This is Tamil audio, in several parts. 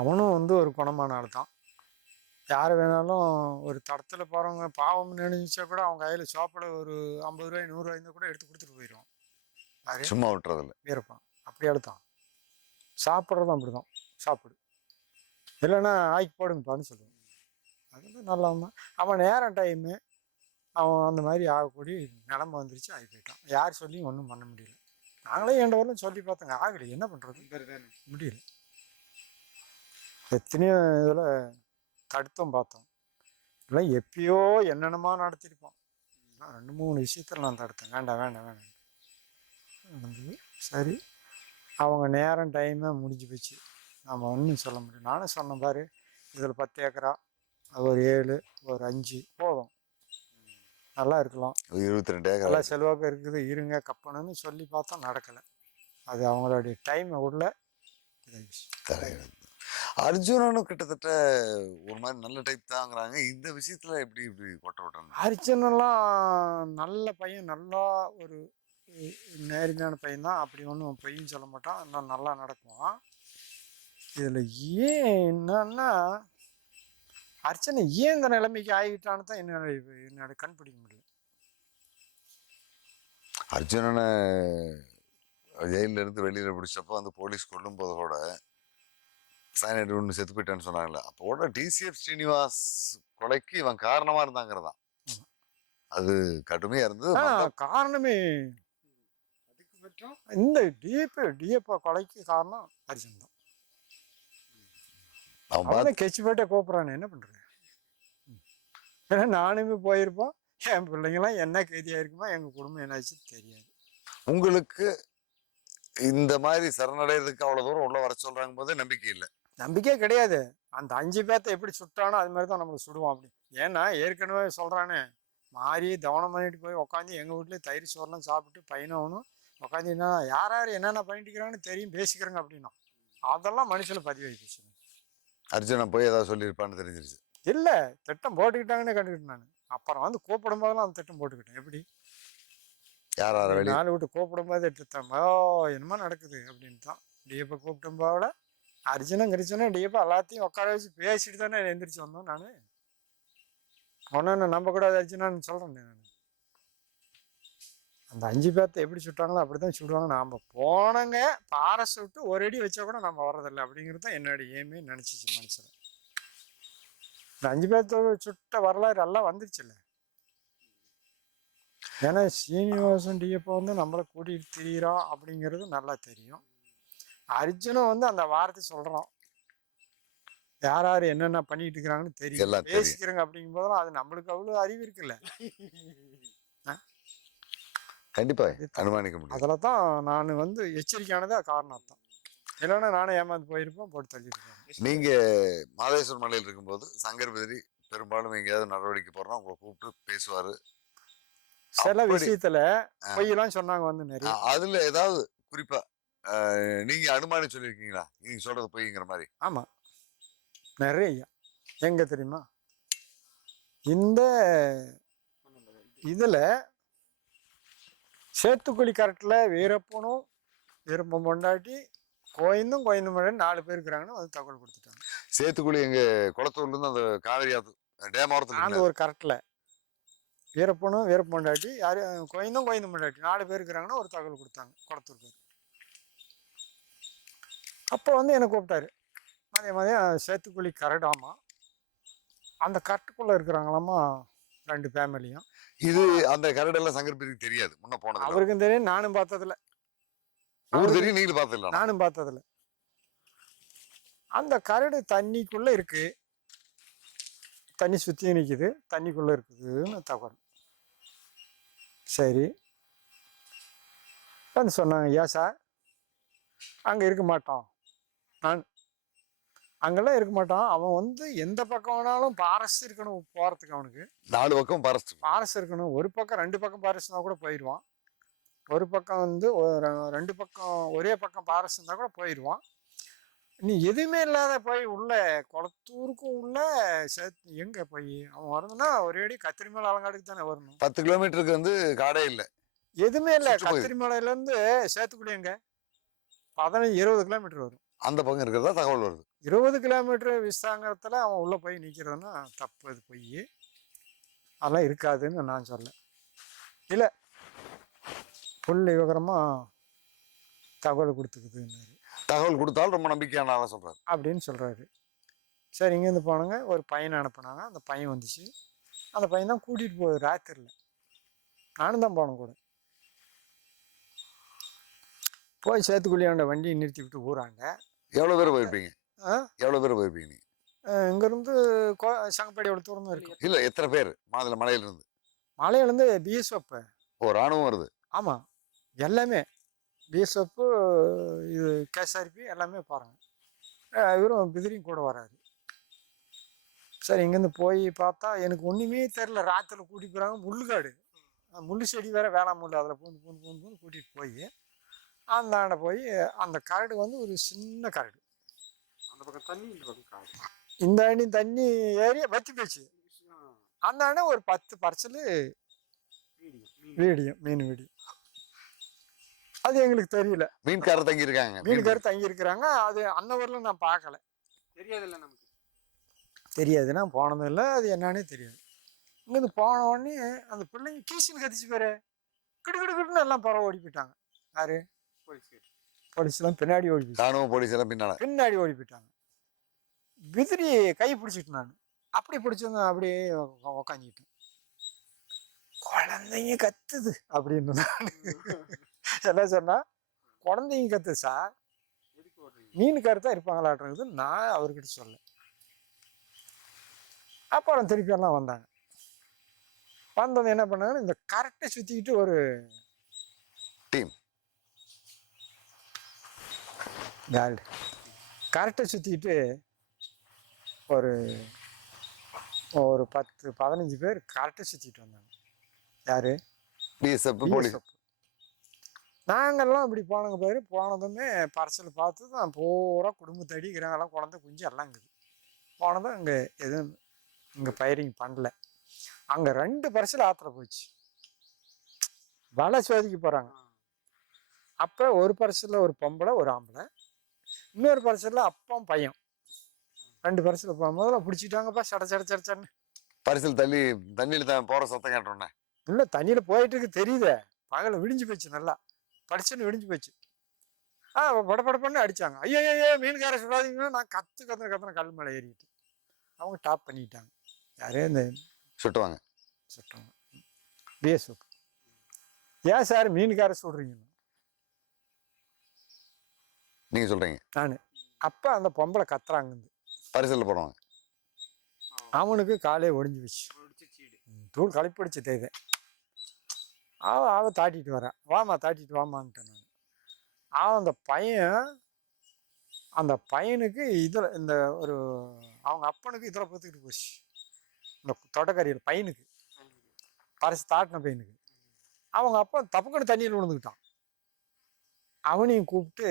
அவனும் வந்து ஒரு குணமான ஆள் தான். யார் வேணாலும் ஒரு தடத்தில் போகிறவங்க பாவம் நினைச்சா கூட அவங்க கையில் சோப்பில் ஒரு ஐம்பது ரூபாய் நூறுரூவா இருந்தால் கூட எடுத்து கொடுத்துட்டு போயிடுவான் சும்மா விட்டுறதில்ல. வீரப்பான் அப்படி எடுத்தான். சாப்பிட்றதும் அப்படி தான் சாப்பிடு. இல்லைன்னா ஆக்கி போடுங்கப்பான்னு சொல்லுவான். அதெல்லாம் நல்லவன் தான். அவன் நேரம் டைமு அவன் அந்த மாதிரி ஆகக்கூடிய நிலமை வந்துருச்சு ஆகி போயிட்டான். யார் சொல்லியும் ஒன்றும் பண்ண முடியல. நாங்களே எந்த வரலும் சொல்லி பார்த்தோங்க. ஆகலை. என்ன பண்ணுறது முடியல. எத்தனையோ இதில் தடுத்தும் பார்த்தோம். இதெல்லாம் எப்பயோ என்னென்னமா நடத்திருப்போம். நான் ரெண்டு மூணு விஷயத்தில் நான் தடுத்தேன். வேண்டாம் வேண்டாம் வேண்டாம். நடந்தது சரி அவங்க நேரம் டைமே முடிஞ்சு போச்சு. நம்ம ஒன்றும் சொல்ல முடியும் நானும் சொன்னேன் பாரு இதில் பத்து ஏக்கரா அது ஒரு ஏழு ஒரு அஞ்சு போதும். நல்லா இருக்கலாம். இருபத்தி ரெண்டு ஏக்கர். நல்லா செல்வாக்கு இருக்குது இருங்க கப்பணும்னு சொல்லி பார்த்தா நடக்கலை. அது அவங்களுடைய டைமை உள்ள. அர்ஜுனனும் கிட்டத்தட்ட ஒரு மாதிரி நல்ல டைப் தாங்கிறாங்க. இந்த விஷயத்துல எப்படி இப்படி கொட்ட விட்டணும் அர்ஜுனெல்லாம் நல்ல பையன் நல்லா ஒரு நேர்மையான பையன் தான். அப்படி ஒன்றும் பொய்யும் சொல்ல மாட்டான். எல்லாம் நல்லா நடக்குவான். இதில் ஏன் என்னன்னா அர்ச்சனை ஏன் இந்த நிலைமைக்கு ஆகிட்டான்னு தான் என்னோட என்னோட கண்டுபிடிக்க முடியல அர்ஜுனனை ஜெயில இருந்து வெளியில பிடிச்சப்போ வந்து போலீஸ் கொல்லும் போது கூட சைனைடு ஒன்று செத்து போயிட்டான்னு சொன்னாங்கல்ல அப்போ கூட டிசிஎஃப் ஸ்ரீனிவாஸ் கொலைக்கு இவன் காரணமா இருந்தாங்கிறதான். அது கடுமையா இருந்தது. காரணமே. இந்த டிஎப் டிஎப்ப கொலைக்கு காரணம் அர்ஜுன் தான் அவன் கெச்சு போயிட்டே கூப்பிட்றானே என்ன பண்ணுறேன் ஏன்னா நானுமே போயிருப்போம். என் பிள்ளைங்களாம் என்ன கைதியாக இருக்குமோ எங்கள் குடும்பம் என்னாச்சு தெரியாது. உங்களுக்கு இந்த மாதிரி சரணடைறதுக்கு அவ்வளவு தூரம் உள்ள வர சொல்றாங்க போதே நம்பிக்கை இல்லை. நம்பிக்கையே கிடையாது. அந்த அஞ்சு பேர்த்த எப்படி சுட்டானோ அது மாதிரி தான் நம்மளை சுடுவான் அப்படி. ஏன்னா ஏற்கனவே சொல்கிறானே மாறி தவணம் பண்ணிட்டு போய் உட்காந்து எங்கள் வீட்லேயே தயிர் சோறுலாம் சாப்பிட்டு பையனவனும் உட்காந்து என்ன யார் யார் என்னென்ன பண்ணிட்டு இருக்கிறாங்கன்னு தெரியும் பேசிக்கிறேங்க அப்படின்னா அதெல்லாம் மனுஷனை பதிவாகி போச்சு. அர்ஜுனன் போய் ஏதாவது சொல்லியிருப்பான்னு தெரிஞ்சிருச்சு. இல்லை திட்டம் போட்டுக்கிட்டாங்கன்னு கண்டுக்கிட்டேன் நான். அப்புறம் வந்து கூப்பிடும் போதெல்லாம் அந்த திட்டம் போட்டுக்கிட்டேன். எப்படி? யார் யார நாலு விட்டு கூப்பிடும் போது திட்டம் ஓ என்னமோ நடக்குது அப்படின்னு தான் டிஎப்பை கூப்பிடும் போட அர்ஜுனன் கிரிச்சனும் டிஎப்பை எல்லாத்தையும் உட்கார வச்சு பேசிட்டு தானே எந்திரிச்சு வந்தோம் நான் ஒன்று நம்பக்கூடாது அர்ஜுனான்னு சொல்கிறேன் நான் அந்த அஞ்சு பேர்த்த எப்படி சுட்டாங்களோ அப்படி தான் சுடுவாங்க நாம் போனங்க பாறை சுட்டு ஒரு அடி வச்சா கூட நம்ம வர்றதில்லை அப்படிங்கிறது தான் என்னோட ஏமே நினச்சிச்சு மனசில் இந்த அஞ்சு பேர்த்தோட சுட்ட வரலாறு எல்லாம் வந்துருச்சுல்ல ஏன்னா சீனிவாசன் டிஎப்போ வந்து நம்மளை கூட்டிகிட்டு திரியிறோம் அப்படிங்கிறது நல்லா தெரியும் அர்ஜுனும் வந்து அந்த வார்த்தை சொல்கிறோம் யார் யார் என்னென்ன பண்ணிட்டு இருக்கிறாங்கன்னு தெரியும். பேசிக்கிறோங்க அப்படிங்கும் போதெல்லாம் அது நம்மளுக்கு அவ்வளோ அறிவு இருக்குல்ல. கண்டிப்பா அனுமானிக்க முடியும். அதில் தான் நான் வந்து எச்சரிக்கையானதே காரணம் தான் இல்லைன்னா நானும் ஏமாந்து போயிருப்பேன் போட்டு தள்ளியிருப்பேன் நீங்க மாதேஸ்வரர் மலையில் இருக்கும்போது சங்கர் பெதிரி பெரும்பாலும் எங்கேயாவது நடவடிக்கை போடுறோம் உங்களை கூப்பிட்டு பேசுவாரு. சில விஷயத்துல பொய்யெல்லாம் சொன்னாங்க வந்து நிறைய. அதுல ஏதாவது குறிப்பா அஹ், நீங்க அனுமானி சொல்லியிருக்கீங்களா? நீங்க சொல்றது பொய்ங்கிற மாதிரி ஆமாம் நிறைய. எங்க தெரியுமா? இந்த இதில் சேத்துக்குழி கரெக்டில் வீரப்பனும் வீரப்பன் பொண்டாட்டி கோயந்தும் கோயந்தும் நாலு பேர் இருக்கிறாங்கன்னு வந்து தகவல் கொடுத்துட்டாங்க. சேத்துக்குழி எங்க குளத்தூர்ல இருந்து அந்த காவிரி ஆத்து டேம் அந்த ஓரத்துல ஒரு கரெக்டில் வீரப்பனும் வீரப்பன் பொண்டாட்டி யார் கோயந்தும் கோயந்தும் பொண்டாட்டி நாலு பேர் இருக்கிறாங்கன்னு ஒரு தகவல் கொடுத்தாங்க குளத்தூர் பேர். அப்போ வந்து என்னை கூப்பிட்டாரு? அதே மாதிரி சேத்துக்குழி கரடாமா? அந்த கரெக்டுக்குள்ளே இருக்கிறாங்களாமா? ரெண்டு ஃபேமிலியும் இது அந்த கரடெல்லாம் சங்கர் பெதிரிக்கு தெரியாது. முன்ன போனது அவருக்கும் தெரியும் நானும் பார்த்ததில்ல. ஊர் தெரியும் நீங்களும் பார்த்துடலாம் நானும் பார்த்ததில்ல. அந்த கரடு தண்ணிக்குள்ள இருக்கு. தண்ணி சுற்றி நிற்குது தண்ணிக்குள்ள இருக்குதுன்னு தகவல். சரி. வந்து சொன்னாங்க ஏன் சார்? அங்கே இருக்க மாட்டோம். நான் அங்கெல்லாம் இருக்க மாட்டான். அவன் வந்து எந்த பக்கம் வேணாலும் பாரஸ் இருக்கணும் போகிறதுக்கு அவனுக்கு. நாலு பக்கம் பரஸ்ட் பாரஸ் இருக்கணும். ஒரு பக்கம் ரெண்டு பக்கம் பாரஸ்னா கூட போயிடுவான் ஒரு பக்கம் வந்து ரெண்டு பக்கம் ஒரே பக்கம் பாரஸ் இருந்தால் கூட போயிடுவான் நீ எதுவுமே இல்லாத போய் உள்ள குளத்தூருக்கும் உள்ள சேர்த்து எங்கே போய்? அவன் வரணும்னா ஒரே அடி கத்திரிமலை அலங்காடுக்கு தானே வரணும். பத்து கிலோமீட்டருக்கு வந்து காடே இல்லை. எதுவுமே இல்லை. கத்திரிமலையிலேருந்து சேத்துக்குடி எங்க? பதினஞ்சு இருபது கிலோமீட்டர் வரும். அந்த பக்கம் இருக்கிறதா தகவல் வருது. இருபது கிலோமீட்டர் விசாங்கத்தில் அவன் உள்ளே போய் நிற்கிறதுனா தப்பு அது பொய். அதெல்லாம் இருக்காதுன்னு நான் சொல்ல இல்லை. புல் விவரமாக தகவல் கொடுத்துக்குதுன்னாரு. தகவல் கொடுத்தாலும் ரொம்ப நம்பிக்கையான ஆளா சொல்றாரு. அப்படின்னு சொல்கிறாரு சரி இங்கேருந்து போனாங்க. ஒரு பையனை அனுப்புனாங்க. அந்த பையன் வந்துச்சு. அந்த பையன் தான் கூட்டிகிட்டு போகுது ராத்திரியில் நானும் தான் போனேன் கூட. போய் சேத்துக்குழியாண்ட வண்டியை நிறுத்தி விட்டு ஊராண்ட எவ்வளவு பேர் போயிருப்பீங்க? ஆ? எவ்வளவு பேர் போயிருப்பீங்க நீங்க? அஹ் இங்கேருந்து கோ சங்கப்பாடி எவ்வளோ தூரம் தான் இருக்கும் இல்ல எத்தனை பேர்? மாதுளை மலையில இருந்து மலையிலேருந்து பிஎஸ்எஃப். ஓ ராணுவம் வருது. ஆமாம் எல்லாமே. பிஎஸ்எஃப் இது கேஎஸ்ஆர்பி எல்லாமே பாருங்கள் இவரும் பிதிரியும் கூட வராரு. சரி இங்கேருந்து போய் பார்த்தா எனக்கு ஒன்றுமே தெரில ராத்திரில கூட்டிட்டு போகிறாங்க முள்ளுக்காடு முள்ளு செடி வேற வேளாண் முள் அதில் பூந்து பூந்து பூந்து பூந்து கூட்டிகிட்டு போய் அந்தாண்ட போய் அந்த கரடு வந்து ஒரு சின்ன கரடு. அந்த பக்கம் தண்ணி இந்த பக்கம் காடு இந்த அணி தண்ணி ஏறி வத்தி போச்சு. அந்த அணை ஒரு பத்து பர்சல் வீடியோ வீடியம் மீன் வீடியம் அது எங்களுக்கு தெரியல. மீன்காரர் தங்கி இருக்காங்க மீனுக்காரு தங்கி இருக்கிறாங்க அது அந்த ஊரில் நான் பார்க்கல. தெரியாதுல்ல நமக்கு. தெரியாது நான் போனதும் இல்லை அது என்னன்னே தெரியாது. இங்கேருந்து போன உடனே அந்த பிள்ளைங்க கீசுன்னு கத்திச்சு பேரு. கிடு கிடு கிடுன்னு எல்லாம் பறவை ஓடி போயிட்டாங்க. யாரு? போலீஸ் போலீஸ்லாம் பின்னாடி ஓடி போயிட்டாங்க ராணுவ போலீஸ் எல்லாம் பின்னால. பின்னாடி ஓடி போயிட்டாங்க. விதிரி கை பிடிச்சிட்டு நான் அப்படி பிடிச்சிருந்தேன் அப்படியே உக்கா- உக்காந்துக்கிட்டேன் குழந்தைங்க கத்துது அப்படின்னு நான். என்ன சொன்னா குழந்தைங்க கத்துது சார் மீனுக்காரர் தான் இருப்பாங்களாட்டுறது நான் அவர்கிட்ட சொல்ல. அப்புறம் திருப்பி எல்லாம் வந்தாங்க. வந்தது என்ன பண்ணாங்க இந்த கரெக்டை சுற்றிக்கிட்டு ஒரு டீம். கால்டு கரெக்டை சுற்றிக்கிட்டு ஒரு ஒரு பத்து பதினஞ்சு பேர் கரெக்டை சுற்றிட்டு வந்தாங்க. யாரு? BSF police. BSF. நாங்கெல்லாம் இப்படி போனங்க பேர் போனதுமே பரிசல் பார்த்து தான் பூரா குடும்பத்தை அடிக்கிறாங்கலாம் குழந்தை குஞ்சு எல்லாம் இருக்குது. போனதும் அங்கே எதுவும் இங்கே பயிரிங் பண்ணல. அங்கே ரெண்டு பரிசல் ஆற்றுல போச்சு வலை சோதிக்க போகிறாங்க அப்போ ஒரு பரிசலில் ஒரு பொம்பளை ஒரு ஆம்பளை. இன்னொரு பரிசலில் அப்பம் பையன். ரெண்டு பரிசல் முதல்ல பிடிச்சிட்டாங்கப்பா சட சட சட சடன்னு. பரிசல் தள்ளி தண்ணியில தான் போற சத்தம் கேட்டோன்னே. இல்லை தண்ணியில் போயிட்டு இருக்கு தெரியுதே. பகல விடிஞ்சு போச்சு நல்லா. படிச்சுன்னு விடிஞ்சு போச்சு. ஆ பட பட பண்ணி அடிச்சாங்க. ஐயோ ஐயோ மீன்கார சொல்லாதீங்கன்னா நான் கத்து கத்துன கத்துன கல் மேலே ஏறிட்டு. அவங்க டாப் பண்ணிட்டாங்க. யாரே இந்த சுட்டுவாங்க. சட்டம் பிஎஸ்எஃப் ஏன் சார் மீன்கார சொல்றீங்க? நீங்க சொல்றீங்க. நான். அப்போ அந்த பொம்பளை கத்துறாங்க பரிசல்ல போடுவாங்க. அவனுக்கு காலே ஒடிஞ்சு வச்சு தூள் களைப்பிடிச்சு தேவை அவ அவ தாட்டிட்டு வரேன். வாமா தாட்டிட்டு வாமான்ட்டேன் நான். அவன் அந்த பையன் அந்த பையனுக்கு இதில் இந்த ஒரு அவங்க அப்பனுக்கு இதில் பார்த்துக்கிட்டு போச்சு. இந்த தொடக்கறியில் பையனுக்கு. பரிசு தாட்டின பையனுக்கு. அவங்க அப்பா தப்புக்கன்னு தண்ணியில் விழுந்துக்கிட்டான். அவனையும் கூப்பிட்டு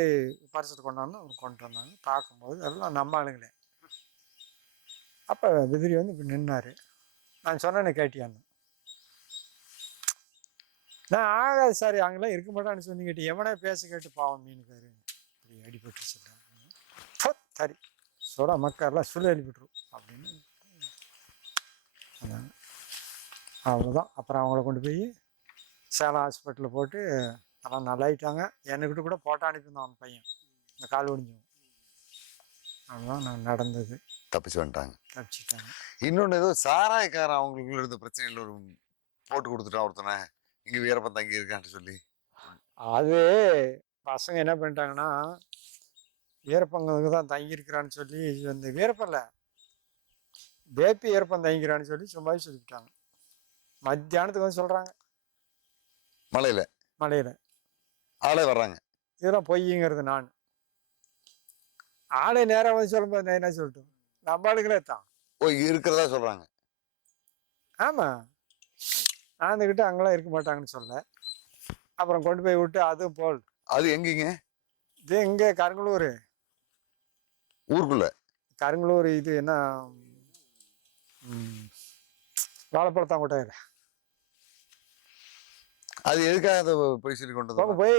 பரிசத்தை கொண்டாந்து அவன் கொண்டு வந்தாங்க. பார்க்கும்போது அதெல்லாம் நம்ம ஆளுங்களே. அப்போ விதிரி வந்து இப்படி நின்னார். நான் சொன்னேன்னு கேட்டியான்னு. நான் ஆகாது சார் அங்கெல்லாம் இருக்க மாட்டான்னு சொல்லி கேட்டு எவனே பேச கேட்டு பாவம் மீனுக்காரு இப்படி அடிபட்டு சொல்கிறாங்க சரி. சொல்ல மக்கள்லாம் சொல்லி அடிபட்டுரும் அப்படின்னு. சொன்னாங்க அவ்வளோதான் அப்புறம் அவங்கள கொண்டு போய் சேலம் ஹாஸ்பிட்டலில் போட்டு எல்லாம் நல்லாயிட்டாங்க என்கிட்ட கூட போட்டோ அனுப்பியிருந்தான் அவன் பையன். இந்த கால் ஒடிஞ்சவன் அவ்வளோதான் நான் நடந்தது. தப்பிச்சு வந்துட்டாங்க. தப்பிச்சிட்டாங்க. இன்னொன்னு ஏதோ சாராயக்காரன் அவங்களுக்குள்ள இருந்த பிரச்சனைகள் ஒரு போட்டு கொடுத்துட்டான் ஒருத்தனை. இங்க வீரப்பன் தங்கி இருக்கான்னு சொல்லி. அது பசங்க என்ன பண்ணிட்டாங்கன்னா வீரப்பங்களுக்கு தான் தங்கியிருக்கிறான்னு சொல்லி இந்த வீரப்பன்ல. பேப்பி வீரப்பன் தங்கிக்கிறான்னு சொல்லி சும்மா சொல்லிவிட்டாங்க. மத்தியானத்துக்கு வந்து சொல்கிறாங்க மலையில. மலையில். ஆளே வர்றாங்க. இதெல்லாம் பொய்யுங்கிறது நான். ஆளே நேராக வந்து சொல்லும்போது நான் என்ன சொல்லட்டும் நம்ம ஆளுங்களே தான். ஓ இருக்கிறதா சொல்றாங்க. ஆமாம் ஆந்துக்கிட்டு அங்கெல்லாம் இருக்க மாட்டாங்கன்னு சொல்ல. அப்புறம் கொண்டு போய் விட்டு அதுவும் போல். அது எங்கீங்க? இது இங்கே கருங்கலூர். ஊருக்குள்ள? கருங்கலூர் இது என்ன? ம், வாழைப்பழத்தாங்கோட்டையில். அது எதுக்காக அதை போய் சொல்லி கொண்டு வந்தாங்க? போய்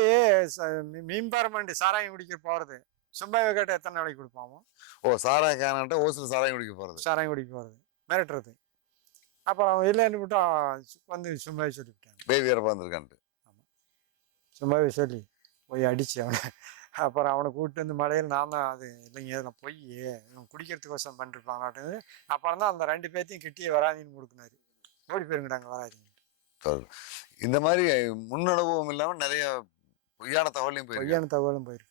ச- மீ- மீன்பாறை மாண்டி சாராயம் குடிக்க போகிறது சும்மாவே கேட்டால் எத்தனை நாளைக்கு கொடுப்பாமோ? ஓ சாராய கேனாட்ட ஓசில் சாராயம் குடிக்க போறது. சாராயம் குடிக்க போகிறது மிரட்டுறது. அப்புறம் அவன் இல்லைன்னு விட்டா வந்து சும்மாவே சொல்லிவிட்டாங்க. பேபி இறப்பா வந்திருக்கான்ட்டு சும்மாவே சொல்லி போய் அடிச்சு அவனை. அப்புறம் அவனை கூப்பிட்டு வந்து மலையில் நான் தான் அது இல்லைங்க இதில் போய் இவன் குடிக்கிறதுக்கோசம் பண்ணிருப்பாங்களாட்டு அப்புறம் தான் அந்த ரெண்டு பேர்த்தையும் கிட்டியே வராதீங்கன்னு கொடுக்குனாரு ஓடி போயிருங்கடாங்க வராதீங்க. இந்த மாதிரி முன் அனுபவம் இல்லாம நிறைய பொய்யான தகவலையும் போயிருக்கு பொய்யான தகவலும் போயிருக்கு.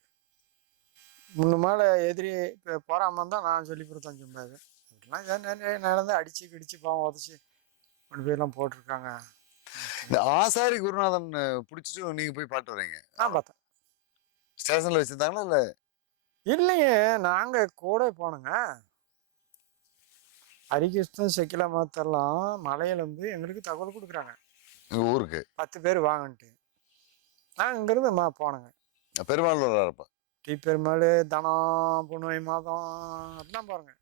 முன்ன மேலே எதிரி இப்போ போறாம தான் நான் சொல்லி கொடுத்தேன் சும்மாவே அப்படிலாம் நிறைய நடந்து அடிச்சு கிடிச்சு பாவம் உதச்சி கொண்டு போயெல்லாம் போட்டிருக்காங்க. இந்த ஆசாரி குருநாதன் பிடிச்சிட்டு நீங்க போய் பாட்டு வரீங்க. நான் பார்த்தேன். ஸ்டேஷன்ல வச்சிருந்தாங்களா இல்ல? இல்லையே நாங்கள் கூட போனோங்க. ஹரிகிருஷ்ணன் செக்கிலா மாத்தெல்லாம் மலையில இருந்து எங்களுக்கு தகவல் கொடுக்குறாங்க. எங்க ஊருக்கு. பத்து பேர் வாங்கன்ட்டு. நான் இங்கேருந்து மா போனேங்க. பெருமாள் வர்றாருப்பா டி பெருமாள் தனம் புனவை மாதம் அப்படிலாம் பாருங்க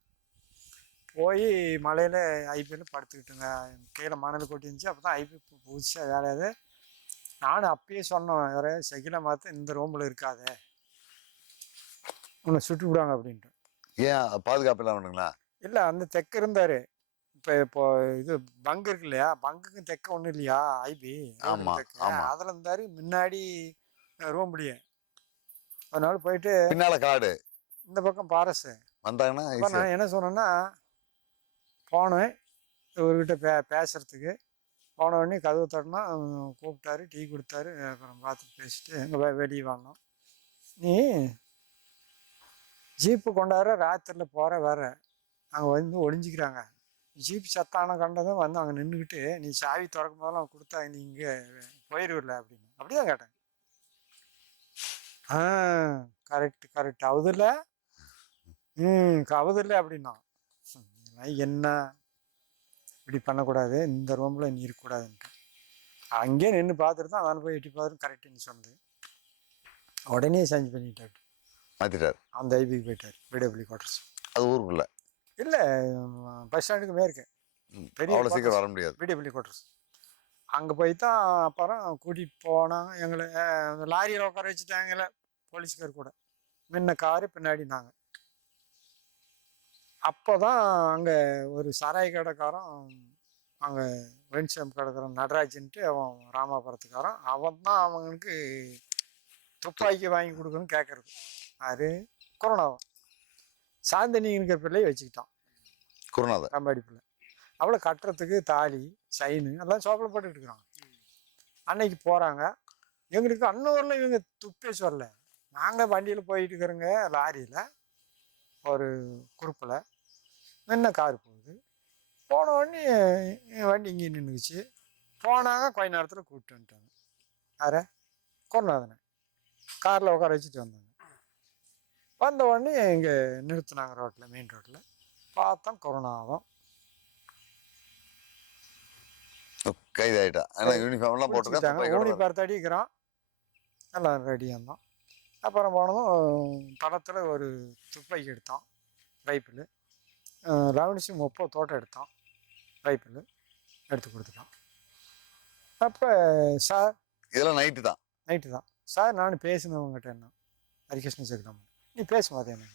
போய் மலையில் ஐபிஎல் படுத்துக்கிட்டுங்க. கீழே மணல் கொட்டி இருந்துச்சு. அப்போ தான் ஐபி புதுசாக வேலையாது. நானும் அப்பயே சொன்னேன் வேற செகில மாற்ற இந்த ரூமில் இருக்காதே. உன்னை சுட்டு விடுவாங்க அப்படின்ட்டு. ஏன்? பாதுகாப்பு இல்லாம இல்லை அந்த தெக்க இருந்தார். இப்போ இப்போ இது பங்கு இருக்கு இல்லையா? பங்குக்கும் தெக்க ஒன்றும் இல்லையா ஐபி. அதில் இருந்தார் முன்னாடி ரூம்லேயே அதனால போயிட்டு பின்னால காடு. இந்த பக்கம் பாரஸு வந்தாங்கன்னா. நான் என்ன சொன்னேன்னா போனேன். இவர்கிட்ட பே பேசுறதுக்கு. போன உடனே கதவு தட்டினா கூப்பிட்டாரு டீ கொடுத்தாரு. அப்புறம் பார்த்துட்டு பேசிட்டு எங்கே வெளியே வாங்கினோம் நீ ஜீப்பு கொண்டாடுற ராத்திரியில் போகிற வர அங்கே வந்து ஒளிஞ்சிக்கிறாங்க. ஜீப் சத்தான கண்டதும் வந்து அங்கே நின்றுக்கிட்டு நீ சாவி திறக்கும் போதெல்லாம் கொடுத்தா நீ இங்கே போயிடுவில்ல அப்படின்னு. அப்படிதான் கேட்டேன். ஆ கரெக்ட் கரெக்ட் அவுதில்ல ம் கவுதில்ல அப்படின்னா. என்ன? இப்படி பண்ணக்கூடாது. இந்த ரூமில் நீ இருக்கக்கூடாதுன்ட்டு. அங்கேயே நின்று பார்த்துட்டு தான் அவன் போய் எட்டி பார்த்துட்டு கரெக்டு நீ சொன்னது. உடனே சேஞ்ச் பண்ணிட்டாரு. மாத்திட்டாரு. அந்த ஐபிக்கு போயிட்டார். பிடபிள்யூ குவார்டர்ஸ் அது ஊருக்குள்ள. இல்லை பஸ் ஸ்டாண்டுக்கு மேற்கு. பெரிய அவ்வளவு சீக்கிரம். வர முடியாது. பிடபிள்யூ குவார்டர்ஸ் அங்கே போய் தான் அப்புறம் கூட்டிகிட்டு போனாங்க எங்களை லாரியில் உட்கார வச்சுட்டாங்கல்ல போலீஸ்கார் கூட. முன்ன காரு பின்னாடி நாங்கள் அப்போ தான் அங்கே ஒரு சாராய கடைக்காரன் அங்கே வெண்சாம் கடைக்காரன் நடராஜன்ட்டு அவன் ராமாபுரத்துக்காரன். அவன் தான் அவனுக்கு துப்பாக்கி வாங்கி கொடுக்கணும்னு கேட்கறது அது கொரோனாவா. சாந்தினிங்கிற பிள்ளையை வச்சுக்கிட்டான். குருநாதர். கம்பாடி பிள்ளை அவளை கட்டுறதுக்கு தாலி செயின் எல்லாம் சோப்பில் போட்டுட்டு இருக்கிறாங்க அன்னைக்கு போகிறாங்க எங்களுக்கு அன்னூரில் இவங்க துப்பே சொல்ல நாங்கள் வண்டியில் போயிட்டு இருக்கிறோங்க லாரியில் ஒரு குறுப்பில் நின்ன கார் போகுது. போன உடனே வண்டி இங்கே நின்றுச்சு போனாங்க கொஞ்ச நேரத்தில் கூப்பிட்டு வந்துட்டாங்க. யார? கொண்டாதனை காரில் உட்கார வச்சுட்டு வந்தாங்க. வந்த உடனே இங்கே நிறுத்துனாங்க ரோட்டில் மெயின் ரோட்டில் பார்த்தோம் கொரோனாவும் கைது ஆயிட்டா ஆனா யூனிஃபார்ம் எல்லாம் பிடிச்சிட்டாங்க. போட்டிருக்காங்க ஊனி பார்த்து அடிக்கிறான். எல்லாம் ரெடியாக இருந்தோம் அப்புறம் போனதும் படத்தில் ஒரு துப்பாக்கி எடுத்தான். ரைப்பிள் லவனிச்சு முப்பது தோட்டம் எடுத்தான். ரைப்பிள் எடுத்து கொடுத்துட்டான். அப்போ சார் இதெல்லாம் நைட்டு தான். நைட்டு தான். சார் நான் பேசினவங்ககிட்ட என்ன? ஹரிகிருஷ்ண ஜெகதாமன் நீ பேச மாட்டேன்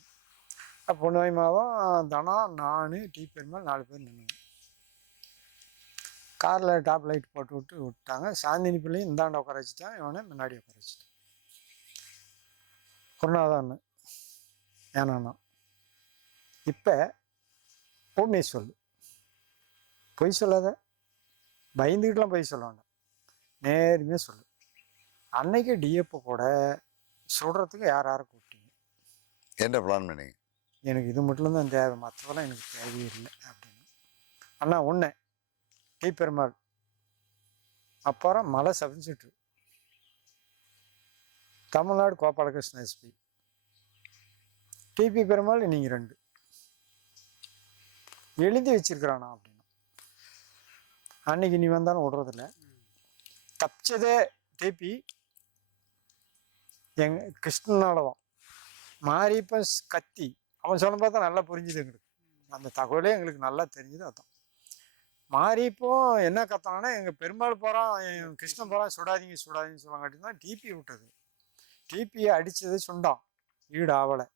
அப்போ பொண்ணு தனம் நான் டீ பெருமாள் நாலு பேர் நின்னுங்க. காரில் டாப் லைட் போட்டு விட்டு விட்டாங்க. சாந்தினி பிள்ளையும் இந்தாண்ட உட்கார வச்சுட்டான். இவனை முன்னாடி உட்கார வச்சுட்டான். குருநாதான் ஏன்னா இப்போ உண்மையை சொல்லு. பொய் சொல்லாத. பயந்துக்கிட்டுலாம் பொய் சொல்ல வேண்டாம். நேர்மையாக சொல்லு. அன்னைக்கு டிஎப்போ கூட சொல்கிறதுக்கு யார் யாரும் என்ன பிளான் பண்ணீங்க? எனக்கு இது மட்டும் தான் தேவை. மற்றதெல்லாம் எனக்கு தேவையே இல்லை அப்படின்னு. அண்ணா ஒன்று டி பெருமாள் அப்புறம் மலை subject Tamil Nadu Gopalakrishna SP. TP Perumal நீங்கள் ரெண்டு. எழுதி வச்சிருக்கிறானா அப்படின்னு. அன்னைக்கு நீ வந்தாலும் விடுறதில்ல. தப்பிச்சதே டிபி எங்க கிருஷ்ணனால தான் மாறி இப்போ கத்தி. அவன் சொன்ன பார்த்தா நல்லா புரிஞ்சுது எங்களுக்கு. அந்த தகவலே எங்களுக்கு நல்லா தெரிஞ்சுது அதான். மாறி என்ன கத்தானா எங்கள் பெருமாள் போகிறான் கிருஷ்ணன் போகிறான் சுடாதீங்க சுடாதீங்கன்னு சொல்லுவாங்காட்டி தான் டிபி விட்டது. டிபியை அடித்தது சுண்டான் ஈடு ஆகலை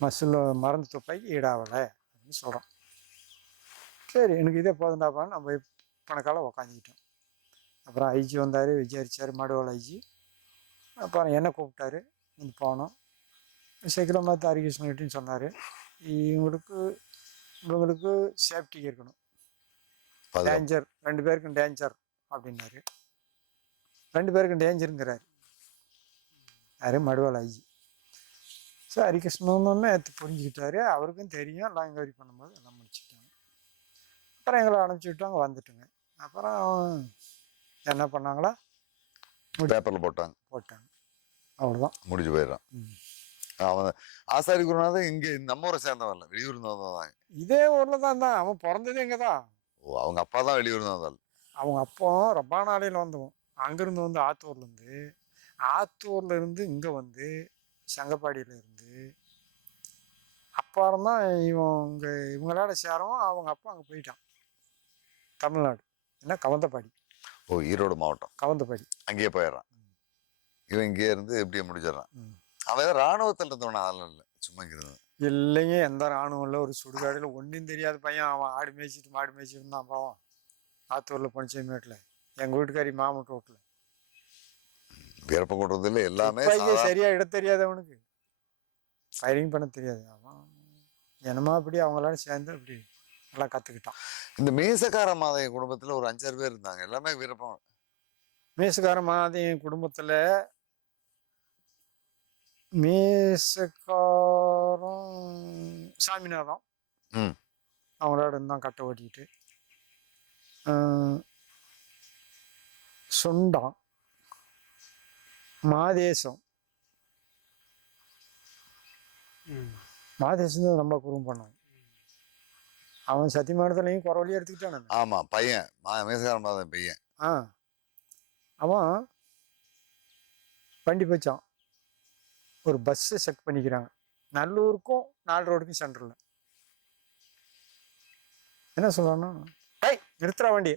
மசில் மருந்து துப்பாக்கி ஈடாகலை அப்படின்னு சொல்கிறான் சரி எனக்கு இதே போதுண்டாப்பான்னு நம்ம போய் பணக்கால உக்காந்துக்கிட்டோம் அப்புறம் ஐஜி வந்தார் விசாரிச்சார் மடுவல் ஐஜி. அப்புறம் என்ன கூப்பிட்டாரு? வந்து போனோம். சீக்கிரம் பார்த்து ஹரிகிருஷ்ணகிட்டையும் சொன்னார். இவங்களுக்கு இவங்களுக்கு சேஃப்டி இருக்கணும். டேஞ்சர் ரெண்டு பேருக்கும் டேஞ்சர் அப்படின்னாரு. ரெண்டு பேருக்கும் டேஞ்சருங்கிறாரு யாரு? மடுவல் ஐஜி. ஸோ ஹரிகிருஷ்ணன் எடுத்து புரிஞ்சுக்கிட்டாரு. அவருக்கும் தெரியும். எல்லாம் என்கொயரி பண்ணும்போது எல்லாம் முடிச்சுட்டாங்க. அப்புறம் எங்களை அனுப்பிச்சி விட்டாங்க. வந்துட்டுங்க. அப்புறம் என்ன பண்ணாங்களா? பேப்பர்ல போட்டாங்க. போட்டாங்க. அவ்வளோதான் முடிஞ்சு போயிடுறான். அவன் ஆசாரி குருநாதன் இங்க நம்ம ஊரை சேர்ந்தவன் இல்ல வெளியூர் தான் இதே ஊரில் தான் தான் அவன் பிறந்தது எங்கே தான்? ஓ அவங்க அப்பா தான் வெளியூர் இருந்தவன். அவங்க அப்போ ரப்பானாலையில் வந்தவன் அங்கேருந்து வந்து ஆத்தூர்லேருந்து ஆத்தூர்ல இருந்து இங்கே வந்து சங்கப்பாடியில இருந்து அப்புறம் தான் இவங்க இவங்களோட சேரவும் அவங்க அப்பா அங்கே போயிட்டான். தமிழ்நாடு. என்ன? கவந்தப்பாடி ஓ ஈரோடு மாவட்டம். கவந்தப்பாடி அங்கேயே போயிடுறான். இவன் இங்கேயே இருந்து எப்படியே முடிச்சிடறான். அவன் ராணுவத்தில் இருந்தவன அதெல்லாம் இல்லை. சும்மா இருந்தவன் இல்லைங்க எந்த ராணுவம் இல்லை. ஒரு சுடுகாடில் ஒன்றும் தெரியாத பையன். அவன் ஆடு மேய்ச்சிட்டு மாடு மேய்ச்சிட்டு இருந்தான் பாவம். ஆத்தூரில் பனிச்சமேட்டில் எங்கள் வீட்டுக்காரி மாமட்டு வீட்டில் வீரப்ப கொண்டதில்ல எல்லாமே துப்பாக்கியே சாதாரண- சரியா இட தெரியாது அவனுக்கு. ஃபயரிங் பண்ண தெரியாது. அவன் என்னமோ அப்படி? அவங்களோட சேர்ந்து அப்படி நல்லா கற்றுக்கிட்டான் இந்த மீசக்கார மாதைய குடும்பத்துல ஒரு அஞ்சாறு பேர் இருந்தாங்க. எல்லாமே வீரப்பம் மீசக்கார மாதின் குடும்பத்தில் மீசக்காரம் சாமிநாதம் ம். அவங்களோட இருந்தான் கட்டை ஓட்டிக்கிட்டு சுண்டம் மாதேசம். ம். மாதேசம் தான் ரொம்ப குறும் பண்ணான் அவன் சத்தியமானத்துலையும் குறவழியாக எடுத்துக்கிட்டானே ஆமா பையன். மா- மீசக்கார மாதன் பையன். ஆ. அவன் வண்டி போச்சான். ஒரு பஸ்ஸை செக் பண்ணிக்கிறாங்க. நல்லூருக்கும் நாலு ரோடுக்கும் சென்டரில் என்ன சொல்கிறான்னா டேய் நிறுத்துறா வண்டி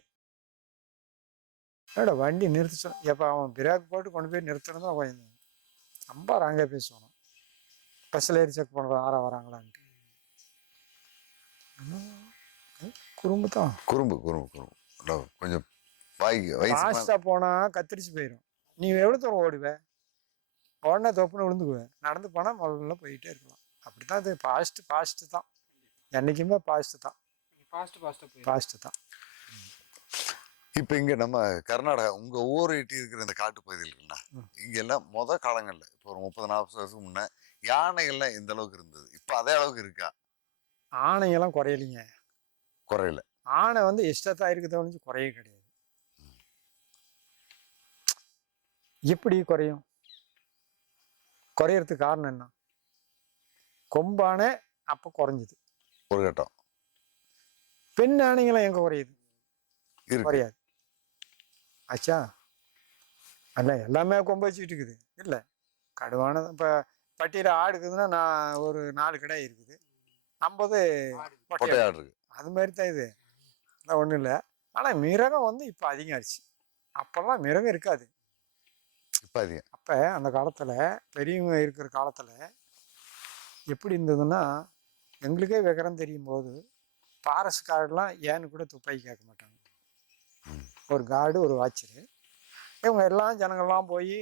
ஏடா வண்டி நிறுத்த சொல் எப்போ அவன் பிரேக் போட்டு கொண்டு போய் நிறுத்துறதா கொஞ்சம் ரொம்ப ராங்க பேசுவான். பஸ்ஸில் ஏறி செக் பண்ணுறான் யாரா வராங்களான்ட்டு. குறும்பு தான். குறும்பு குறும்பு குறும்பு. கொஞ்சம் வாய்க்கு வயசு ஃபாஸ்ட்டாக போனால் கத்திரிச்சு போயிடும் நீ எவ்வளோ தூரம் ஓடுவ? உடனே தொப்புன்னு விழுந்துக்குவ. நடந்து போனால் முதல்ல போயிட்டே இருக்கலாம். அப்படி தான் அது. ஃபாஸ்ட்டு ஃபாஸ்ட்டு தான். என்றைக்குமே ஃபாஸ்ட்டு தான். ஃபாஸ்ட் ஃபாஸ்ட்டாக போயிடும் ஃபாஸ்ட்டு தான். இப்ப இங்க நம்ம கர்நாடகா உங்க ஊர் எட்டி இருக்கிற இந்த காட்டு பகுதியில் இருக்குல்ல ம். இங்க எல்லாம் முத காலங்கள்ல இப்போ ஒரு முப்பது நாற்பது வருஷத்துக்கு முன்ன யானைகள்லாம் இந்த அளவுக்கு இருந்தது? இப்ப அதே அளவுக்கு இருக்கா? ஆணையெல்லாம் குறையலிங்க. குறையல. ஆணை வந்து இஷ்டத்தான் இருக்கிறத ஒழிஞ்சு குறைய கிடையாது. எப்படி குறையும்? குறையறதுக்கு காரணம் என்ன? கொம்பானை அப்போ குறைஞ்சிது. ஒரு கட்டம். பெண் ஆணைங்களாம் எங்கே குறையுது? இருக்கு. குறையாது. ஆச்சா அல்ல எல்லாமே கொம்பு வச்சுக்கிட்டு இருக்குது. இல்லை. கடுவான இப்போ பட்டியில் ஆடு இருக்குதுன்னா நான் ஒரு நாலு கடை இருக்குது. ஐம்பது பொட்டையாடு இருக்கு. அது மாதிரி தான் இது ஒன்றும் இல்லை. ஆனால் மிருகம் வந்து இப்போ அதிகமாகிடுச்சு அப்போல்லாம் மிருகம் இருக்காது. இப்ப அதிகம். அப்போ அந்த காலத்தில் பெரியவங்க இருக்கிற காலத்தில் எப்படி இருந்ததுன்னா எங்களுக்கே விவரம் தெரியும் போது பாரஸ் கார்டெலாம் ஏன்னு கூட துப்பாக்கி கேட்க மாட்டாங்க. ஒரு கார்டு ஒரு வாட்சரு இவங்க எல்லாம் ஜனங்கள்லாம் போய்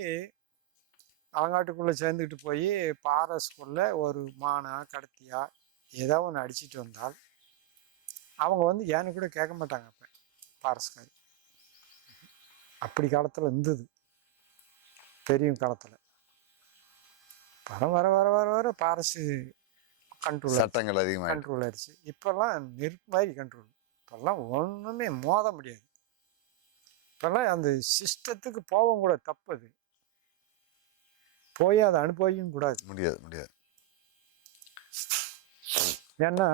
அலங்காட்டுக்குள்ளே சேர்ந்துக்கிட்டு போய் பாரஸ்குள்ளே ஒரு மானா கடத்தியா ஏதோ ஒன்று அடிச்சிட்டு வந்தால் அவங்க வந்து ஏன்னு கூட கேட்க மாட்டாங்க அப்போ பாரஸ்கார் அப்படி காலத்தில் இருந்தது. பெரிய காலத்தில். வர வர வர வர வர பாரசு கண்ட்ரோல் சட்டங்கள் அதிகமாக கண்ட்ரோல் ஆயிடுச்சு. இப்போல்லாம் நெருப்பு மாதிரி கண்ட்ரோல் இப்போல்லாம் ஒன்றுமே மோத முடியாது. இப்போல்லாம் அந்த சிஸ்டத்துக்கு போகவும் கூட தப்பு அது. போய் அதை அனுபவிக்கவும் கூடாது முடியாது முடியாது. ஏன்னா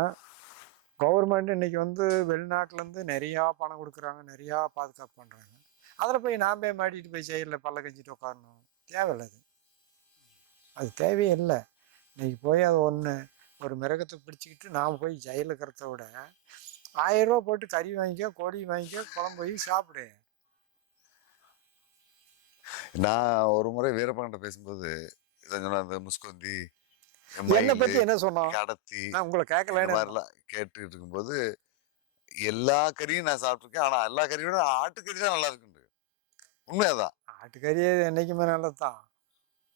கவர்மெண்ட் இன்றைக்கி வந்து வெளிநாட்டிலேருந்து நிறையா பணம் கொடுக்குறாங்க நிறையா பாதுகாப்பு பண்ணுறாங்க அதில் போய் நான் போய் மாட்டிட்டு போய் செயலில் பல்ல கஞ்சிட்டு உட்காரணும்? தேவையில்ல அது. அது தேவையே இல்லை. இன்னைக்கு போய் அது ஒன்று ஒரு மிருகத்தை பிடிச்சிக்கிட்டு நாம் போய் ஜெயிலில் இருக்கிறத விட ஆயிரம் ரூபா போட்டு கறி வாங்கிக்கோ கோழி வாங்கிக்கோ குழம்பு போய் சாப்பிடு. நான் ஒரு முறை வீரப்பன்கிட்ட பேசும்போது இதை சொன்ன அந்த முஸ்குந்தி என்னை பத்தி என்ன சொன்னோம் கடத்தி நான் உங்களை கேட்கலன்னு மாதிரிலாம் கேட்டுட்டு இருக்கும்போது எல்லா கறியும் நான் சாப்பிட்ருக்கேன். ஆனா எல்லா கறியோட ஆட்டுக்கறி தான் நல்லா இருக்குண்டு உண்மையாதான். ஆட்டுக்கறி என்னைக்குமே நல்லது தான்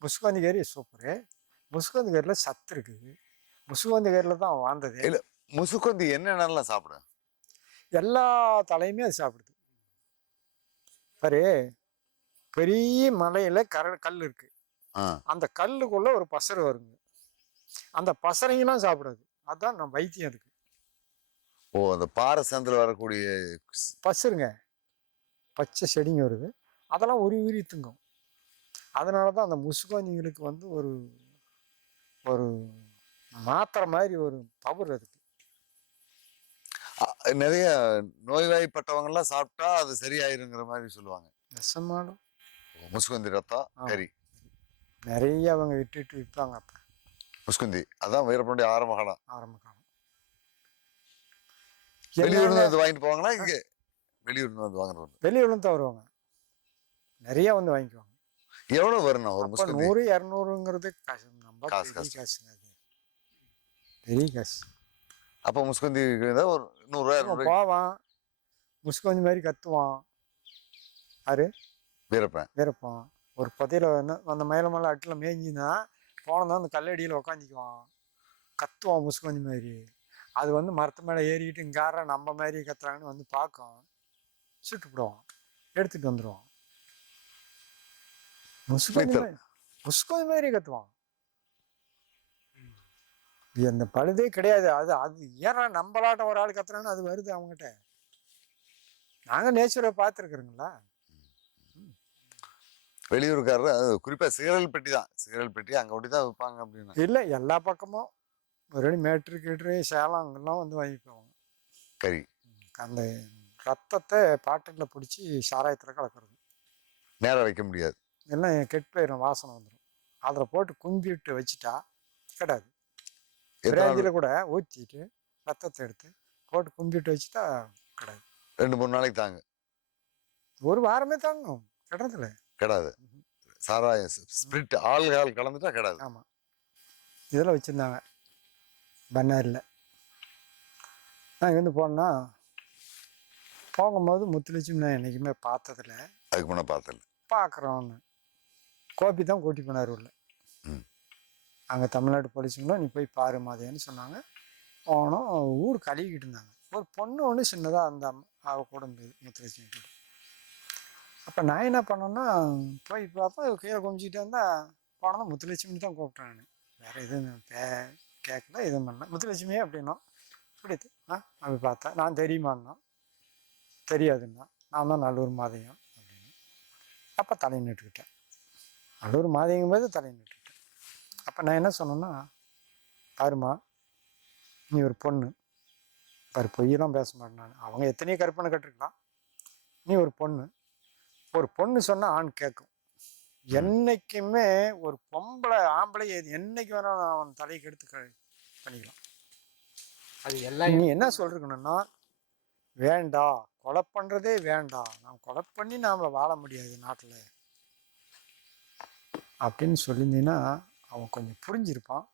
முசுகந்தி கறி சூப்பரு. முசுகந்தி கறியில் சத்து இருக்குது. முசுகந்தி கறியில் தான் வாழ்ந்தது. இல்ல. முசுக்கொந்தி என்னென்னலாம் சாப்பிடு? எல்லா தலையுமே அது சாப்பிடுது. பாரு பெரிய மலையில கர கல் இருக்கு. ஆ. அந்த கல்லுக்குள்ள ஒரு பசறு வருங்க. அந்த பசறைங்கெல்லாம் சாப்பிடாது அதான் நம்ம வைத்தியம் அதுக்கு. ஓ அந்த பாறை சந்தில் வரக்கூடிய பசுருங்க. பச்சை செடிங்க வருது. அதெல்லாம் உரி உரி திங்கும் அதனால தான் அந்த முசுகோஞ்சிங்களுக்கு வந்து ஒரு ஒரு மாத்திரை மாதிரி ஒரு பவர் அதுக்கு. நிறைய நோய்வாய்ப்பட்டவங்க எல்லாம் சாப்பிட்டா அது சரியாயிருங்கிற மாதிரி சொல்லுவாங்க. நெசமாலும். முஸ்குந்தி ரத்தம். கறி நிறைய அவங்க விட்டு விட்டு விற்பாங்க அப்போ. முஸ்குந்தி. அதான் வீரப்பனுடைய ஆரம்ப காலம். ஆரம்ப காலம். வெளியூர்ல வந்து வாங்கிட்டு போவாங்களா? இங்க வெளியூர்ல வந்து வாங்குறது? வெளியூர்ல தான் வருவாங்க. நிறைய வந்து வாங்கிக்குவாங்க. எவ்வளவு வரணும் ஒரு முஸ்குந்தி? நூறு இரநூறுங்கிறது காசு. நம்ம காசு, காசு. காசுங்க பெரிய காசு. அப்ப முஸ்குந்தி ஒரு நூறு ரூபாய் அவன் இரநூறு போவான். முஸ்கொஞ்சு மாதிரி கத்துவான். யாரு? வீரப்பன். வீரப்பான். ஒரு புதையில வந்து அந்த மயில மேலே அட்டில் மேய்ஞ்சினா போனதான் அந்த கல்லடியில் உக்காந்திக்குவான். கத்துவான் முஸ்கொஞ்சு மாதிரி. அது வந்து மரத்து மேலே ஏறிக்கிட்டு இங்கார நம்ம மாதிரி கத்துறாங்கன்னு வந்து பார்க்கும். சுட்டுப்பிடுவான் எடுத்துட்டு வந்துடுவான் முஸ்கொஞ்சு வீத்தல். மாதிரி கத்துவான். அந்த பழுதே கிடையாது. அது அது ஏன்னா நம்மளாட்டம் ஒரு ஆள் கத்துறான்னு அது வருது அவங்ககிட்ட நாங்கள் நேச்சுரை பார்த்துருக்குறோங்களா வெளியூருக்காரரு அது குறிப்பா சீரல் பெட்டி தான். சீரல் பெட்டி அங்க ஒட்டி தான் விற்பாங்க அப்படின்னு. இல்லை எல்லா பக்கமும். ஒரு மேட்ரு கீட்ரு சேலம் அங்கெல்லாம் வந்து வாங்கிக்குவாங்க. கறி அந்த ரத்தத்தை பாட்டிலில் பிடிச்சி சாராயத்தில் கலக்கிறது. நேரா வைக்க முடியாது. எல்லாம் கெட்டு போயிடும் வாசனை வந்துடும் அதில் போட்டு கும்பிட்டு வச்சுட்டா நாள் பிராந்தியில் கூட ஊற்றிட்டு ரத்தத்தை எடுத்து போட்டு கும்பிட்டு வச்சுட்டா கிடாது. ரெண்டு மூணு நாளைக்கு தாங்க ஒரு வாரமே தாங்கும். கிடத்துல கிடாது. சாராயம் ஸ்பிரிட் ஆல்கஹால் கலந்துட்டா கிடாது. ஆமாம் இதில் வச்சுருந்தாங்க. பன்னாரில். நான் இங்கேருந்து போனேன்னா போகும்போது முத்துலட்சுமி நான் என்றைக்குமே பார்த்ததில்ல. அதுக்கு முன்ன பார்த்தல பார்க்குறோன்னு. கோபி தான் கூட்டி போனார் உள்ள. அங்கே தமிழ்நாடு போலீஸுங்களும் நீ போய் பாரு மாதிரின்னு சொன்னாங்க. போனோம் ஊர் கழுவிக்கிட்டு இருந்தாங்க. ஒரு பொண்ணு ஒன்று சின்னதாக அந்த அவ கூட முத்துலட்சுமி கூட. அப்போ நான் என்ன பண்ணேன்னா போய் பார்த்தா கீழே குமிச்சிக்கிட்டே இருந்தால் போனதான் முத்துலட்சுமி தான் கூப்பிட்டேன் நான். வேறு எதுவும் பே கேட்கல எதுவும் பண்ணல. முத்துலட்சுமியே அப்படின்னா இப்படி ஆ அப்படி பார்த்தா நான் தெரியுமான்னா தெரியாதுன்னா நான் தான் நல்லூர் மாதையம் அப்படின்னு. அப்போ தலை நிட்டுக்கிட்டேன் நல்லூர் மாதைங்கும் போது தலை நட்டுக்கிட்டேன் அப்போ நான் என்ன சொன்னேன்னா பாருமா நீ ஒரு பொண்ணு. பாரு பொய்யெல்லாம் பேச மாட்டேன் நான். அவங்க எத்தனையோ கற்பனை கட்டிருக்கலாம் நீ ஒரு பொண்ணு. ஒரு பொண்ணு சொன்னால் ஆண் கேட்கும் என்னைக்குமே ஒரு பொம்பளை ஆம்பளை எது என்னைக்கு வேணாலும் அவன் தலைக்கு எடுத்து பண்ணிக்கலாம். அது எல்லா நீ என்ன சொல்லிருக்கணும்னா வேண்டாம் கொலை பண்ணுறதே வேண்டாம் நான் கொலை பண்ணி நாம் வாழ முடியாது நாட்டில். அப்படின்னு சொல்லியிருந்தீங்கன்னா அவன் கொஞ்சம் புரிஞ்சிருப்பான்.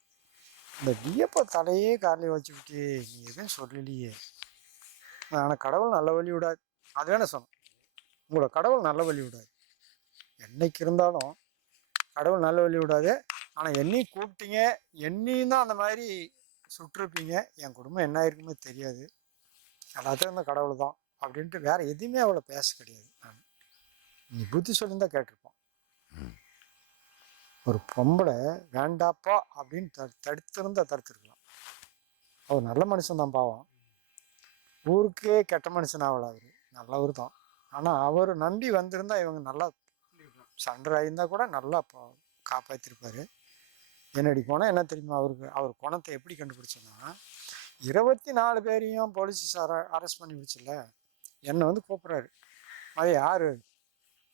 இந்த டிஎப்போ தலையே காலையில் வச்சுக்கிட்டு நீ எதுவும் சொல்லலையே. ஆனால் கடவுள் நல்ல வழி விடாது. அது வேணா சொன்னேன். உங்களோட கடவுள் நல்ல வழி விடாது. என்னைக்கு இருந்தாலும் கடவுள் நல்ல வழி விடாது. ஆனால் என்னையும் கூப்பிட்டீங்க என்னையும் தான் அந்த மாதிரி சுட்டிருப்பீங்க என் குடும்பம் என்ன இருக்குமே தெரியாது. எல்லாத்தையும் இந்த கடவுள் தான் அப்படின்ட்டு வேற எதுவுமே அவளை பேச கிடையாது நான். நீ புத்தி சொல்லியிருந்தா கேட்டிருப்பான் ம். ஒரு பொம்பளை வேண்டாப்பா அப்படின்னு தடு தடுத்திருந்தா தடுத்துருக்கலாம். அவர் நல்ல மனுஷன் தான் பாவம். ஊருக்கே கெட்ட மனுஷன் ஆகல அவர். நல்லவர் தான். ஆனால் அவர் நம்பி வந்திருந்தா இவங்க நல்லா சண்டை இருந்தால் கூட நல்லா காப்பாற்றிருப்பார் என்னடி குணம்? என்ன தெரியுமா? அவருக்கு அவர் குணத்தை எப்படி கண்டுபிடிச்சோன்னா இருபத்தி நாலு பேரையும் போலீஸ் சார் அரெஸ்ட் பண்ணி விடுச்சுல்ல என்னை வந்து கூப்பிட்றாரு. அது யார்?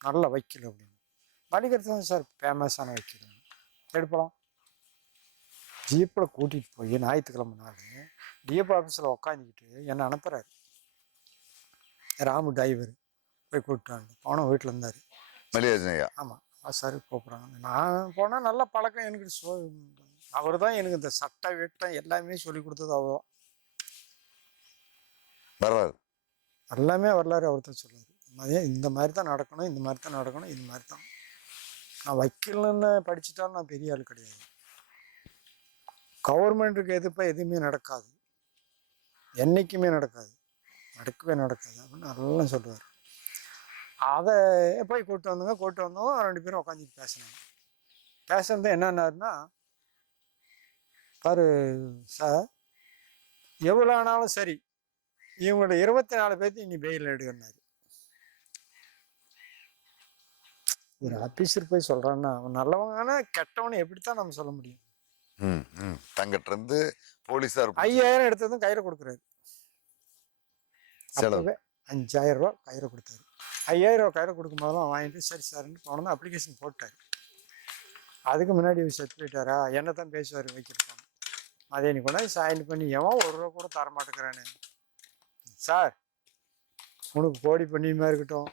நல்ல வைக்கல் அப்படின்னு. மலிகரத்து தான் சார் ஃபேமஸான வைக்கல. எடுப்பலாம் ஜீப்பில் கூட்டிகிட்டு போய் ஞாயிற்றுக்கிழமை நாள் டிஎப் ஆஃபீஸில் உக்காந்துக்கிட்டு என்னை அனுப்புகிறாரு ராமு டிரைவர் போய் கூப்பிட்டாங்க போனோம் வீட்டில் இருந்தார். மல்லிகார்ஜுனையா? ஆமாம் சார் கூப்பிட்றாங்க. நான் போனால் நல்ல பழக்கம் எனக்கு. சோ அவர் தான் எனக்கு இந்த சட்ட வீட்டம் எல்லாமே சொல்லி கொடுத்தது அவர் வர்றாரு எல்லாமே வரலாறு அவர் தான் சொல்லுவார் அதே இந்த மாதிரி தான் நடக்கணும் இந்த மாதிரி தான் நடக்கணும் இந்த மாதிரி தான். நான் வக்கீல்னு படிச்சுட்டாலும் நான் பெரிய ஆள் கிடையாது. கவர்மெண்ட்டுக்கு எதிர்ப்பாக எதுவுமே நடக்காது. என்றைக்குமே நடக்காது. நடக்கவே நடக்காது அப்படின்னு நல்லா சொல்லுவார். அதை போய் கூப்பிட்டு வந்தோங்க கூப்பிட்டு வந்தோம் ரெண்டு பேரும் உட்காந்துட்டு பேசினாங்க. பேசுறது என்னன்னாருன்னா பாரு சார் எவ்வளோ ஆனாலும் சரி இவங்களோட இருபத்தி நாலு பேர்த்து இனி பெயில் எடுக்கணுனாரு ஒரு ஆபீஸர் போய் சொல்றான்னா அவன் நல்லவங்கன்னா கெட்டவனை எப்படித்தான் நம்ம சொல்ல முடியும்? ம் ம். தங்கிட்ட இருந்து போலீஸார் ஐயாயிரம் எடுத்ததும் கையில கொடுக்குறாரு. செலவு. அஞ்சாயிரம் ரூபா கையில கொடுத்தாரு. ஐயாயிரம் ரூபா கையில கொடுக்கும் போதெல்லாம் வாங்கிட்டு சரி சார்னு போனோம் அப்ளிகேஷன் போட்டாரு. அதுக்கு முன்னாடி இவர் செத்து போயிட்டாரா? என்ன தான் பேசுவார் வைக்கிருப்பாங்க அதே நீ கொண்டாந்து சாயின் பண்ணி எவன் ஒரு ரூபா கூட தரமாட்டேங்கிறானே? சார் உனக்கு கோடி பண்ணியுமா இருக்கட்டும்.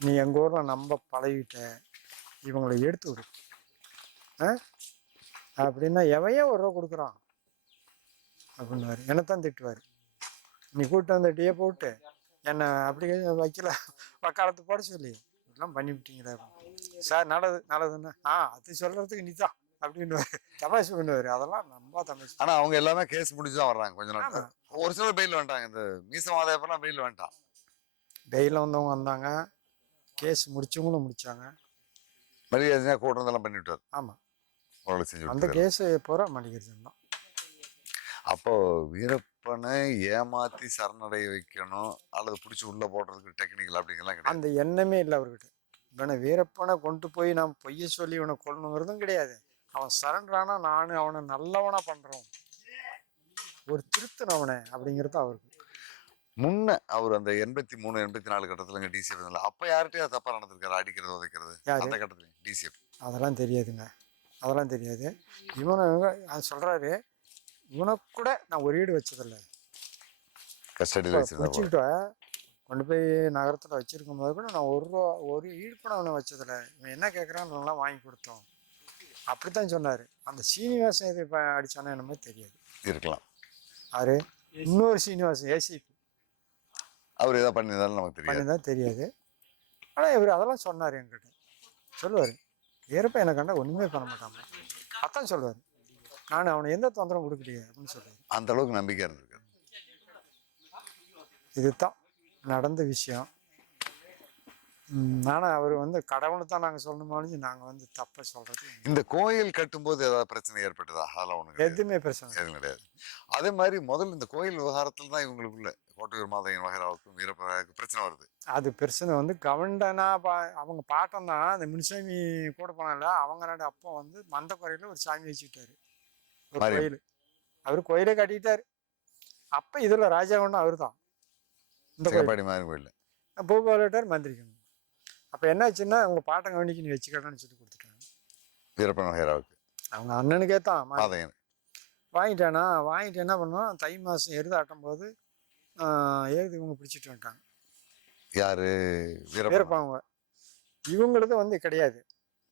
நீ எங்கள் ஊரில் நம்ப பழகிட்ட இவங்களை எடுத்து விடு. ஆ? அப்படின்னா எவையே ஒரு ரூபா கொடுக்குறான். அப்படின்னாரு. என்னத்தான் திட்டுவார்? நீ கூப்பிட்டு வந்த டீயை போட்டு. என்னை அப்படி வைக்கல. வக்காலத்து போட சொல்லி. இதெல்லாம் பண்ணிவிட்டீங்களே சார் நல்லது நல்லதுன்னு. ஆ அது சொல்கிறதுக்கு நீ தான் அப்படின்னுவார். தமாஷ் பண்ணுவார். அதெல்லாம் நம்ம தமாஷ். ஆனா அவங்க எல்லாமே கேஸ் முடிச்சு தான் வர்றாங்க கொஞ்ச நாள். ஒரு சிலர் பெயில் வந்துட்டாங்க. இந்த மீச மாதையப்பெல்லாம் பெயில் வந்துட்டான். பெயில் வந்தவங்க வந்தாங்க. கேஸ் முடிச்சவங்களும் முடிச்சாங்க. மரியாதையா கூட இருந்தெல்லாம் பண்ணி விட்டார். ஆமாம் ஓரளவு செஞ்சு அந்த கேஸு பூரா மளிகர்ஜன் தான். அப்போ வீரப்பனை ஏமாத்தி சரணடைய வைக்கணும் அல்லது பிடிச்சி உள்ள போடுறதுக்கு டெக்னிக்கல் அப்படிங்கலாம் கிடையாது. அந்த எண்ணமே இல்லை அவர்கிட்ட. இவனை வீரப்பனை கொண்டு போய் நாம் பொய்ய சொல்லி இவனை கொல்லணுங்கிறதும் கிடையாது. அவன் சரண்டரானா நான் அவனை நல்லவனா பண்றோம். ஒரு திருத்தனவனை அப்படிங்கிறது அவருக்கு. முன்ன அவர் அந்த எண்பத்தி மூணு எண்பத்தி நாலு கட்டத்துல டிசிஎஃப் இருந்தால அப்ப யார்கிட்டயும் தப்பா நடந்திருக்காரு அடிக்கிறது உதைக்கிறது? அந்த கட்டத்துல டிசிஎஃப் அதெல்லாம் தெரியாதுங்க. அதெல்லாம் தெரியாது. இவனை அது இவனை கூட நான் ஒரு வீடு வச்சதில்ல. கஸ்டடியில் வச்சிருந்தா போல. வச்சுக்கிட்ட கொண்டு போய் நகரத்தில் வச்சிருக்கும் போது கூட நான் ஒரு ரூபா ஒரு ஈடு கூட அவனை வச்சதில்ல. இவன் என்ன கேட்குறான்னு வாங்கி கொடுத்தோம். அப்படித்தான் சொன்னார். அந்த சீனிவாசன் இது இப்போ அடித்தானோ என்னமோ தெரியாது. இருக்கலாம். ஆறு இன்னொரு சீனிவாசன் ஏசிபி அவர் ஏதாவது பண்ணியிருந்தாலும் நமக்கு தெரியாது. பண்ணிதான் தெரியாது. ஆனால் இவர் அதெல்லாம் சொன்னார் என்கிட்ட. சொல்லுவார். வீரப்ப எனக்கு கண்டா ஒன்றுமே பண்ண மாட்டாங்க அதான் சொல்லுவார். நான் அவனை எந்த தொந்தரவும் கொடுக்கலையே அப்படின்னு சொல்லுவார் அந்த அளவுக்கு நம்பிக்கை இருந்திருக்கு. இதுதான் நடந்த விஷயம். ஆனால் அவர் வந்து கடவுளை தான் நாங்கள் சொல்லணுமானு நாங்கள் வந்து தப்பை சொல்கிறது இந்த கோயில் கட்டும்போது ஏதாவது பிரச்சனை ஏற்பட்டதா? அதெல்லாம் கிடையாது. எதுவுமே பிரச்சனை. எதுவும் கிடையாது. அதே மாதிரி முதல்ல இந்த கோயில் விவகாரத்துல தான் இவங்களுக்குள்ள கோட்டையூர் மாதையன் வகைராவுக்கும் வீரப்பராவுக்கும் பிரச்சனை வருது. அது பிரச்சனை வந்து கவண்டனா பா அவங்க பாட்டம் தான். அந்த முனிசாமி கூட போனால அவங்க ரெண்டு அப்போ வந்து மந்த குறையில ஒரு சாமி வச்சுக்கிட்டாரு. கோயில். அவர் கோயிலே கட்டிட்டாரு. அப்போ இதில் ராஜாகண்டம் அவர் தான் இந்த கோயில். பூபாலட்டார் மந்திரிக்கணும் அப்போ என்னாச்சுன்னா அவங்க பாட்டம் கவனிக்கு நீ வச்சுக்கணும்னு சொல்லி கொடுத்துட்டாங்க. வீரப்பன் வகைராவுக்கு அவங்க அண்ணனுக்கே தான். வாங்கிட்டானா வாங்கிட்டு என்ன பண்ணோம் தை மாதம் எருது ஆட்டும் போது எருது இவங்க பிடிச்சிட்டு வந்துட்டாங்க. யாரு? வீரப்பாங்க இவங்களுக்கு வந்து கிடையாது.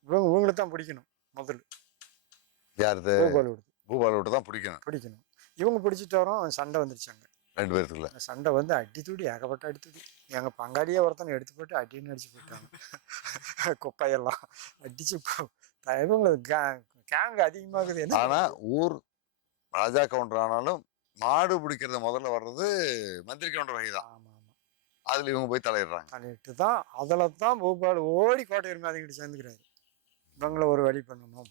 இவங்க இவங்களுக்கு தான் பிடிக்கணும் முதல்ல. பூபாலோடு பூபால விட்டு தான் பிடிக்கணும். பிடிக்கணும். இவங்க பிடிச்சிட்டு வரோம் சண்டை வந்துருச்சாங்க ரெண்டு அந்த சண்டை வந்து அடி தூடி ஏகப்பட்ட அடி தூடி. எங்கள் பங்காளியே ஒருத்தனை எடுத்து போட்டு அடின்னு அடிச்சு போயிட்டாங்க. குப்பையெல்லாம் அடிச்சு இவங்களுக்கு கேங் அதிகமாகுது. என்ன ஆனா ஊர் ராஜா கவுண்டர் ஆனாலும் மாடு பிடிக்கிறது முதல்ல வர்றது மந்திரி கவுண்டர் வகை தான். ஆமாம் ஆமாம் அதுல இவங்க போய் தலையிடுறாங்க. பண்ணிட்டு தான் அதில் தான் பூபால் ஓடி கோட்டை எருமாதிக்கிட்டு சேர்ந்துக்கிறாரு. இவங்களை ஒரு வழி பண்ணணும்.